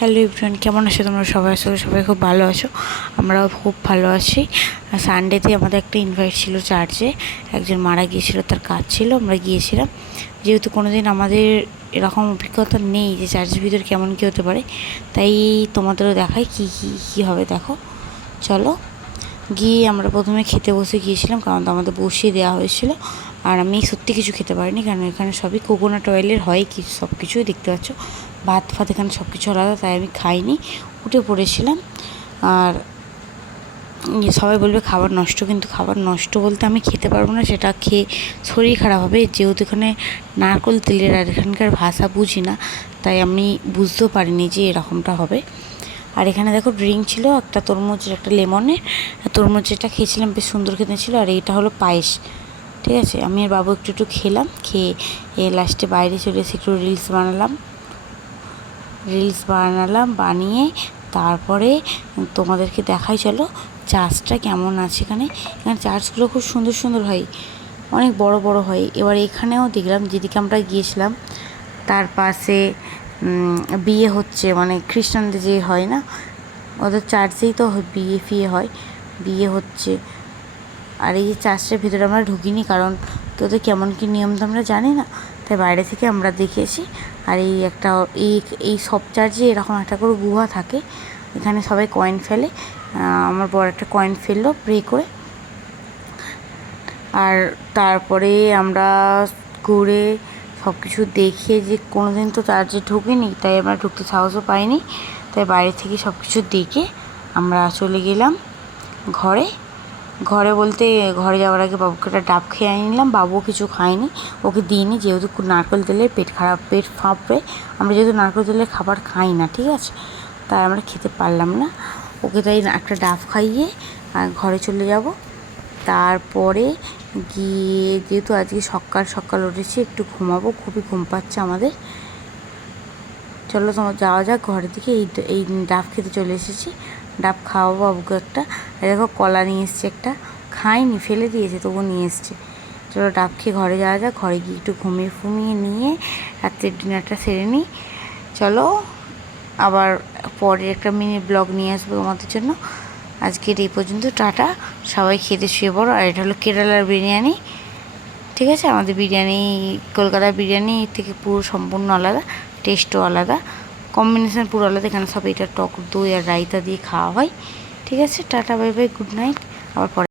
Hello everyone, কেমন আছো তোমরা সবাই? আসলে সবাই খুব ভালো আছো, আমরাও খুব ভালো আছি। সানডেতে আমাদের একটা ইনভাইট ছিল চার্চে, একজন মারা গিয়েছিল, তার কাজ ছিল, আমরা গিয়েছিলাম। যেহেতু কোনো দিন আমাদের এরকম অভিজ্ঞতা নেই যে চার্চের ভিতরে কেমন কী হতে পারে, তাই তোমাদেরও দেখাই কী হবে। দেখো, চলো। গিয়ে আমরা প্রথমে খেতে বসে গিয়েছিলাম, কারণ তো আমাদের বসিয়ে দেওয়া হয়েছিল। আর আমি সত্যি কিছু খেতে পারিনি, কারণ এখানে সবই কোকোনাট অয়েলের হয়, কি সব কিছুই দেখতে পাচ্ছ, ভাত ফাত এখানে সব কিছু আলাদা, তাই আমি খাইনি, উঠে পড়েছিলাম। আর সবাই বলবে খাবার নষ্ট, কিন্তু খাবার নষ্ট বলতে আমি খেতে পারবো না, সেটা খেয়ে শরীর খারাপ হবে। যেহেতু এখানে নারকেল তেলের, আর এখানকার ভাষা বুঝি না, তাই আমি বুঝতেও পারিনি যে এরকমটা হবে। আর এখানে দেখো ড্রিঙ্ক ছিল, একটা তরমুজ, একটা লেমনের। তরমুজটা খেয়েছিলাম, বেশ সুন্দর খেতে ছিল। আর এইটা হলো পায়েস, ঠিক আছে। আমি আর বাবু একটু খেলাম, খেয়ে লাস্টে বাইরে চলে এসে একটু রিলস বানালাম, বানিয়ে তারপরে তোমাদেরকে দেখাই, চলো চার্চটা কেমন আছে। এখানে চার্চগুলো খুব সুন্দর সুন্দর হয়, অনেক বড় বড় হয়। এবার এখানেও দেখলাম, যেদিকে আমরা গিয়েছিলাম তার পাশে বিয়ে হচ্ছে, মানে খ্রিস্টানদের যে হয় না, ওদের চার্চেই তো বিয়ে ফিয়ে হয়, বিয়ে হচ্ছে। আর এই যে চার্চটার ভিতরে আমরা ঢুকিনি, কারণ তোদের কেমন কী নিয়ম তো আমরা জানি না, তাই বাইরে থেকে আমরা দেখেছি। আর এই সব চার্চে এরকম একটা করে গুহা থাকে, এখানে সবাই কয়েন ফেলে। আমার বড় একটা কয়েন ফেললো প্রে করে। আর তারপরে আমরা ঘুরে সব কিছু দেখে, যে কোনো দিন তো চার্চে ঢুকিনি, তাই আমরা ঢুকতে সাহসও পাইনি, তাই বাইরে থেকে সব কিছু দেখে আমরা চলে গেলাম ঘরে বলতে ঘরে যাওয়ার আগে বাবুকে একটা ডাব খেয়ে নিলাম। বাবুও কিছু খায়নি, ওকে দিইনি, যেহেতু নারকেল তেলের পেট ফাঁপবে। আমরা যেহেতু নারকেল তেলের খাবার খাই না, ঠিক আছে, তাই আমরা খেতে পারলাম না। ওকে তাই একটা ডাব খাইয়ে আর ঘরে চলে যাব। তারপরে গিয়ে, যেহেতু আজকে সকাল সকাল উঠেছি, একটু ঘুমাবো, খুবই ঘুম পাচ্ছে আমাদের। চলো তোমার যাওয়া যাক ঘরের দিকে। এই ডাব খেতে চলে এসেছি, ডাব খাওয়াবো বাবুকে একটা। দেখো কলা নিয়ে এসছে একটা, খাইনি, ফেলে দিয়েছে, তবু নিয়ে এসছে। চলো ডাব খেয়ে ঘরে যাওয়া যাক, ঘরে গিয়ে একটু ঘুমিয়ে নিয়ে রাত্রের ডিনারটা সেরে নিই। চলো, আবার পরে একটা মিনি ব্লগ নিয়ে আসবো তোমাদের জন্য। আজকের এই পর্যন্ত, টাটা, সবাই খেতে শুয়ে পড়ো। আর এটা হলো কেরালার বিরিয়ানি, ঠিক আছে। আমাদের বিরিয়ানি কলকাতার বিরিয়ানি থেকে পুরো সম্পূর্ণ আলাদা, টেস্টও আলাদা, কম্বিনেশান পুরো আলাদা। এখানে সব এটা টক দই আর রায়তা দিয়ে খাওয়া হয়, ঠিক আছে। Tata, bye bye, good night, আবার পরে।